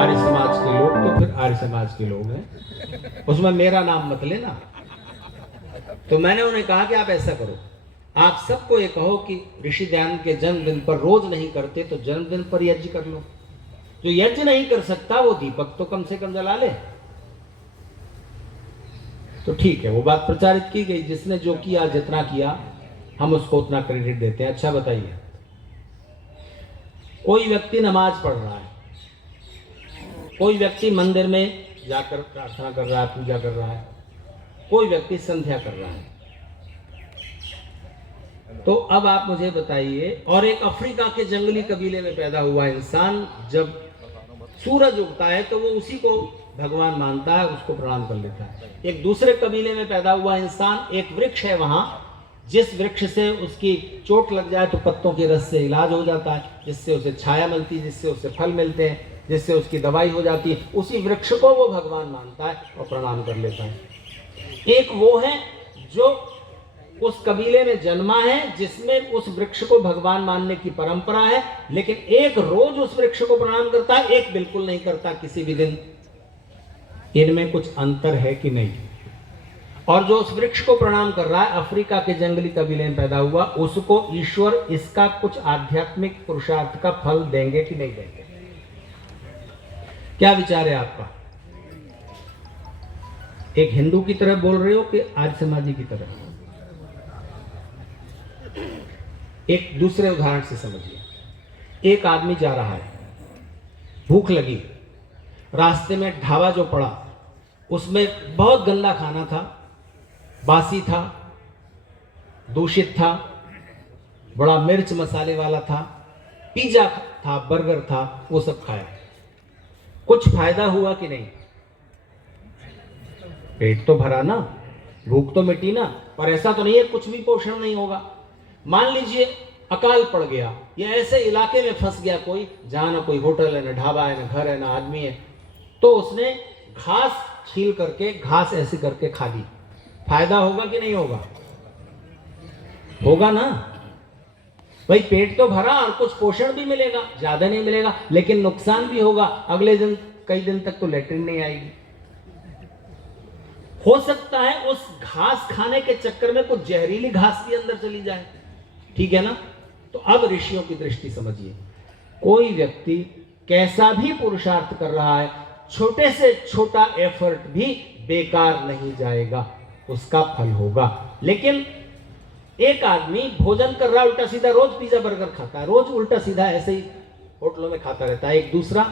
आर्य समाज के लोग तो फिर आर्य समाज के लोग हैं, उसमें मेरा नाम मत लेना। तो मैंने उन्हें कहा कि आप ऐसा करो, आप सबको ये कहो कि ऋषि दयानंद के जन्मदिन पर रोज नहीं करते तो जन्मदिन पर यज्ञ कर लो। जो यज्ञ नहीं कर सकता वो दीपक तो कम से कम जला ले। तो ठीक है, वो बात प्रचारित की गई। जिसने जो किया, जितना किया, हम उसको उतना क्रेडिट देते हैं। अच्छा बताइए, कोई व्यक्ति नमाज पढ़ रहा है, कोई व्यक्ति मंदिर में जाकर प्रार्थना कर रहा है, पूजा कर रहा है, कोई व्यक्ति संध्या कर रहा है। तो अब आप मुझे बताइए, और एक अफ्रीका के जंगली कबीले में पैदा हुआ इंसान जब सूरज उगता है तो वो उसी को भगवान मानता है, उसको प्रणाम कर लेता है। एक दूसरे कबीले में पैदा हुआ इंसान, एक वृक्ष है वहां, जिस वृक्ष से उसकी चोट लग जाए तो पत्तों के रस से इलाज हो जाता है, जिससे उसे छाया मिलती है, जिससे उसे फल मिलते हैं, जिससे उसकी दवाई हो जाती है। उसी वृक्ष को वो भगवान मानता है और प्रणाम कर लेता है। एक वो है जो उस कबीले में जन्मा है, जिसमें उस वृक्ष को भगवान मानने की परंपरा है, लेकिन एक रोज उस वृक्ष को प्रणाम करता है, एक बिल्कुल नहीं करता किसी भी दिन। इनमें कुछ अंतर है कि नहीं? और जो उस वृक्ष को प्रणाम कर रहा है, अफ्रीका के जंगली कबीले में पैदा हुआ, उसको ईश्वर इसका कुछ आध्यात्मिक पुरुषार्थ का फल देंगे कि नहीं देंगे? क्या विचार है आपका? एक हिंदू की तरह बोल रहे हो कि आर्य समाजी की तरह? एक दूसरे उदाहरण से समझिए। एक आदमी जा रहा है, भूख लगी, रास्ते में ढाबा जो पड़ा उसमें बहुत गंदा खाना था, बासी था, दूषित था, बड़ा मिर्च मसाले वाला था, पिज्जा था, बर्गर था, वो सब खाया। कुछ फायदा हुआ कि नहीं? पेट तो भरा ना, भूख तो मिटी ना, पर ऐसा तो नहीं है कुछ भी पोषण नहीं होगा। मान लीजिए अकाल पड़ गया, या ऐसे इलाके में फंस गया कोई जहां ना कोई होटल है, ना ढाबा है, ना घर है, ना आदमी है, तो उसने घास छील करके, घास ऐसे करके खा ली। फायदा होगा कि नहीं होगा? होगा ना भाई, पेट तो भरा और कुछ पोषण भी मिलेगा, ज्यादा नहीं मिलेगा, लेकिन नुकसान भी होगा। अगले दिन कई दिन तक तो लेटरिन नहीं आएगी। हो सकता है उस घास खाने के चक्कर में कुछ जहरीली घास भी अंदर चली जाए, ठीक है ना? तो अब ऋषियों की दृष्टि समझिए। कोई व्यक्ति कैसा भी पुरुषार्थ कर रहा है, छोटे से छोटा एफर्ट भी बेकार नहीं जाएगा, उसका फल होगा। लेकिन एक आदमी भोजन कर रहा है उल्टा सीधा, रोज पिज्जा बर्गर खाता है, रोज उल्टा सीधा ऐसे ही होटलों में खाता रहता है। एक दूसरा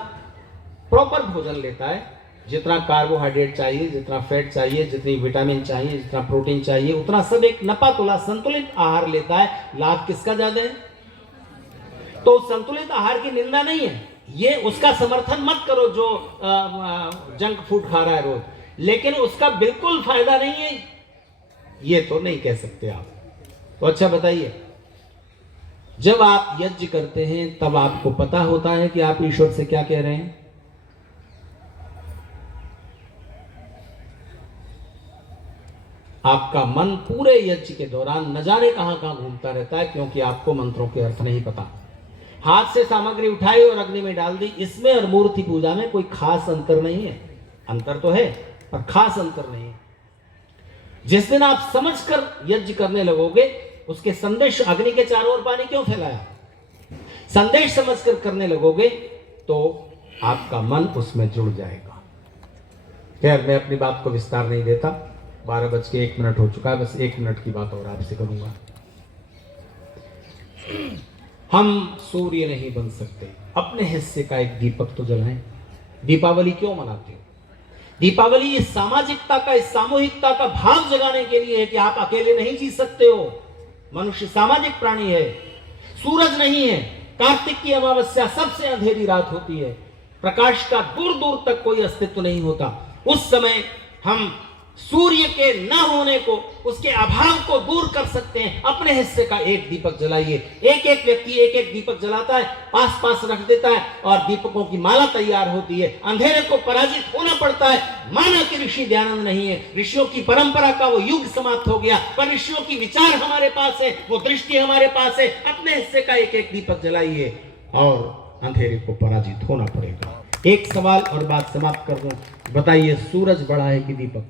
प्रॉपर भोजन लेता है, जितना कार्बोहाइड्रेट चाहिए, जितना फैट चाहिए, जितनी विटामिन चाहिए, जितना प्रोटीन चाहिए, उतना सब एक नपा तुला संतुलित आहार लेता है। लाभ किसका ज्यादा है? तो संतुलित आहार की निंदा नहीं है, ये उसका समर्थन मत करो जो जंक फूड खा रहा है रोज, लेकिन उसका बिल्कुल फायदा नहीं है, ये तो नहीं कह सकते आप। तो अच्छा बताइए, जब आप यज्ञ करते हैं तब आपको पता होता है कि आप ईश्वर से क्या कह रहे हैं? आपका मन पूरे यज्ञ के दौरान न जाने कहां कहां घूमता रहता है, क्योंकि आपको मंत्रों के अर्थ नहीं पता। हाथ से सामग्री उठाई और अग्नि में डाल दी, इसमें और मूर्ति पूजा में कोई खास अंतर नहीं है। अंतर तो है पर खास अंतर नहीं है। जिस दिन आप समझकर यज्ञ करने लगोगे, उसके संदेश, अग्नि के चारों ओर पानी क्यों फैलाया, संदेश समझकर करने लगोगे तो आपका मन उसमें जुड़ जाएगा। खैर, मैं अपनी बात को विस्तार नहीं देता, 12:01 हो चुका है, बस 1 मिनट की बात और आपसे करूंगा। हम सूर्य नहीं बन सकते, अपने हिस्से का एक दीपक तो जलाएं। दीपावली क्यों मनाते हो? दीपावली इस सामाजिकता का, इस सामूहिकता का भाव जगाने के लिए है कि आप अकेले नहीं जी सकते हो। मनुष्य सामाजिक प्राणी है, सूरज नहीं है। कार्तिक की अमावस्या सबसे अंधेरी रात होती है, प्रकाश का दूर दूर तक कोई अस्तित्व नहीं होता। उस समय हम सूर्य के न होने को, उसके अभाव को दूर कर सकते हैं। अपने हिस्से का एक दीपक जलाइए। एक एक व्यक्ति एक एक दीपक जलाता है, पास पास रख देता है और दीपकों की माला तैयार होती है। अंधेरे को पराजित होना पड़ता है। माना कि ऋषि दयानंद नहीं है, ऋषियों की परंपरा का वो युग समाप्त हो गया, पर ऋषियों की विचार हमारे पास है, वो दृष्टि हमारे पास है। अपने हिस्से का एक एक दीपक जलाइए और अंधेरे को पराजित होना पड़ेगा। एक सवाल और बात समाप्त कर दूं, बताइए सूरज बड़ा है कि दीपक?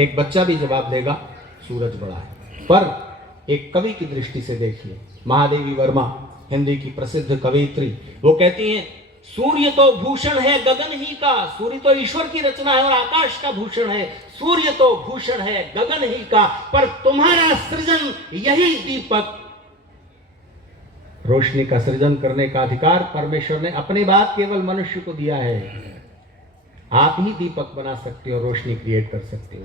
एक बच्चा भी जवाब देगा सूरज बड़ा है। पर एक कवि की दृष्टि से देखिए, महादेवी वर्मा हिंदी की प्रसिद्ध कवयित्री, वो कहती हैं सूर्य तो भूषण है गगन ही का, सूर्य तो ईश्वर की रचना है और आकाश का भूषण है, सूर्य तो भूषण है गगन ही का, पर तुम्हारा सृजन यही दीपक। रोशनी का सृजन करने का अधिकार परमेश्वर ने अपनी बात केवल मनुष्य को दिया है। आप ही दीपक बना सकते हो, रोशनी क्रिएट कर सकते हो।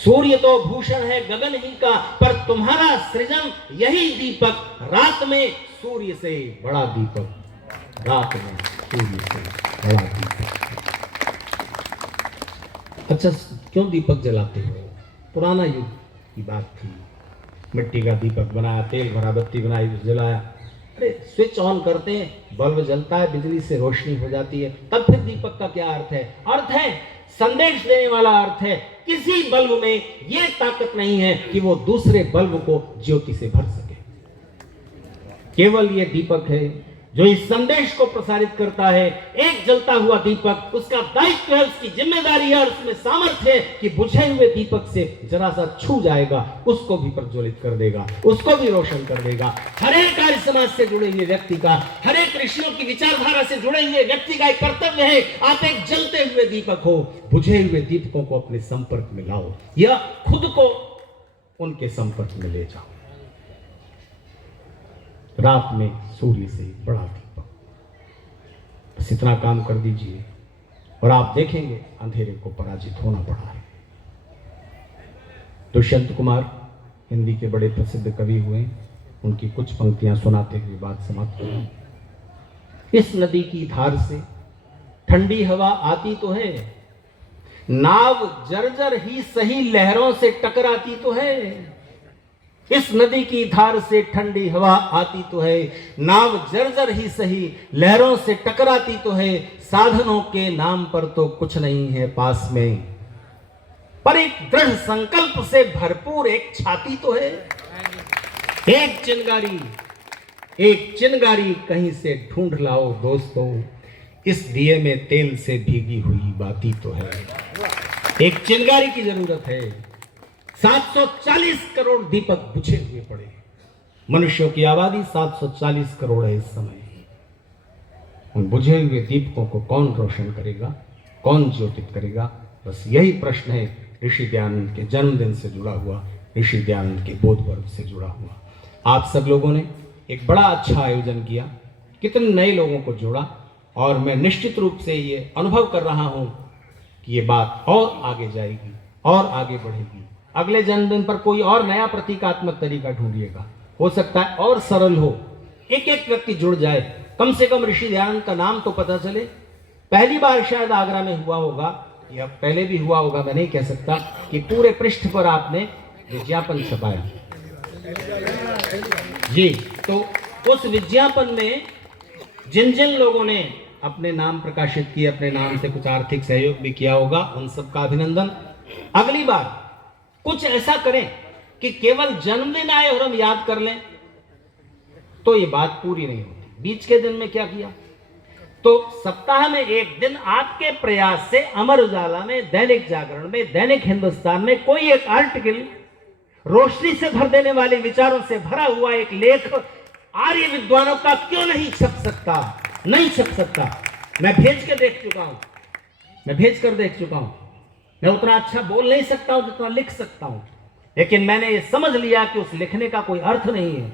सूर्य तो भूषण है गगन ही का, पर तुम्हारा सृजन यही दीपक। रात में सूर्य से बड़ा दीपक, रात में सूर्य से बड़ा दीपक। अच्छा, क्यों दीपक जलाते हो? पुराना युग की बात थी, मिट्टी का दीपक बनाया, तेल भरा, बत्ती बनाई, जलाया। अरे स्विच ऑन करते हैं, बल्ब जलता है, बिजली से रोशनी हो जाती है, तब फिर दीपक का क्या अर्थ है? अर्थ है संदेश देने वाला अर्थ है। किसी बल्ब में यह ताकत नहीं है कि वो दूसरे बल्ब को ज्योति से भर सके। केवल ये दीपक है जो इस संदेश को प्रसारित करता है। एक जलता हुआ दीपक, उसका दायित्व है, उसकी जिम्मेदारी है और उसमें सामर्थ्य है कि बुझे हुए दीपक से जरा सा छू जाएगा, उसको भी प्रज्वलित कर देगा, उसको भी रोशन कर देगा। हर एक आर्य समाज से जुड़े हुए व्यक्ति का, हर एक ऋषियों की विचारधारा से जुड़े हुए व्यक्ति का एक कर्तव्य है, आप एक जलते हुए दीपक हो, बुझे हुए दीपकों को अपने संपर्क में लाओ या खुद को उनके संपर्क में ले जाओ। रात में सूर्य से बड़ा दीपक, बस इतना काम कर दीजिए और आप देखेंगे अंधेरे को पराजित होना पड़ा है। दुष्यंत कुमार हिंदी के बड़े प्रसिद्ध कवि हुए, उनकी कुछ पंक्तियां सुनाते हुए बात समाप्त करूं। इस नदी की धार से ठंडी हवा आती तो है, नाव जर्जर ही सही लहरों से टकराती तो है। इस नदी की धार से ठंडी हवा आती तो है, नाव जर्जर ही सही लहरों से टकराती तो है। साधनों के नाम पर तो कुछ नहीं है पास में, पर एक दृढ़ संकल्प से भरपूर एक छाती तो है। एक चिनगारी कहीं से ढूंढ लाओ दोस्तों, इस दिए में तेल से भीगी हुई बाती तो है। एक चिनगारी की जरूरत है। 740 करोड़ दीपक बुझे हुए पड़े। मनुष्यों की आबादी 740 करोड़ है इस समय। उन बुझे हुए दीपकों को कौन रोशन करेगा, कौन ज्योतित करेगा? बस यही प्रश्न है ऋषि दयानंद के जन्मदिन से जुड़ा हुआ, ऋषि दयानंद के बोध पर्व से जुड़ा हुआ। आप सब लोगों ने एक बड़ा अच्छा आयोजन किया, कितने नए लोगों को जोड़ा, और मैं निश्चित रूप से ये अनुभव कर रहा हूं कि ये बात और आगे जाएगी और आगे बढ़ेगी। अगले जन्मदिन पर कोई और नया प्रतीकात्मक तरीका ढूंढिएगा, हो सकता है और सरल हो, एक एक व्यक्ति जुड़ जाए, कम से कम ऋषि दयानंद का नाम तो पता चले। पहली बार शायद आगरा में हुआ होगा या पहले भी हुआ होगा, मैं नहीं कह सकता, कि पूरे पृष्ठ पर आपने विज्ञापन छपाया जी। तो उस विज्ञापन में जिन जिन लोगों ने अपने नाम प्रकाशित किए, अपने नाम से कुछ आर्थिक सहयोग भी किया होगा, उन सबका अभिनंदन। अगली बार कुछ ऐसा करें कि केवल जन्मदिन आए और हम याद कर लें, तो ये बात पूरी नहीं होती। बीच के दिन में क्या किया? तो सप्ताह में एक दिन आपके प्रयास से अमर उजाला में, दैनिक जागरण में, दैनिक हिंदुस्तान में कोई एक आर्टिकल, रोशनी से भर देने वाले विचारों से भरा हुआ एक लेख आर्य विद्वानों का क्यों नहीं छप सकता? नहीं छप सकता। मैं भेज कर देख चुका हूं। मैं उतना अच्छा बोल नहीं सकता हूं जितना लिख सकता हूं, लेकिन मैंने ये समझ लिया कि उस लिखने का कोई अर्थ नहीं है।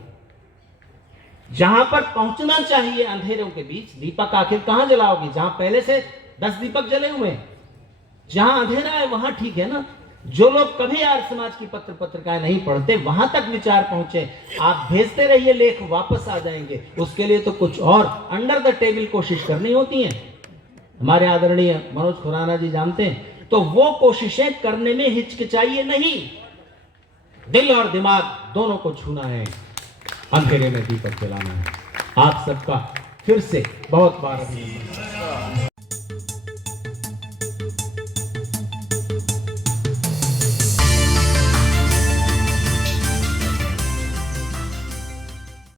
जहां पर पहुंचना चाहिए अंधेरों के बीच, दीपक आखिर कहां जलाओगे? जहां पहले से 10 दीपक जले हुए हैं। जहां अंधेरा है वहां ठीक है ना। जो लोग कभी आर्य समाज की पत्र पत्रिकाएं नहीं पढ़ते, वहां तक विचार पहुंचे। आप भेजते रहिए, लेख वापस आ जाएंगे। उसके लिए तो कुछ और अंडर द टेबल कोशिश करनी होती है। हमारे आदरणीय मनोज खुराना जी जानते हैं, तो वो कोशिशें करने में हिचकिचाइए नहीं। दिल और दिमाग दोनों को छूना है, अंधेरे में दीपक जलाना है। आप सबका फिर से बहुत बार अभिनंदन।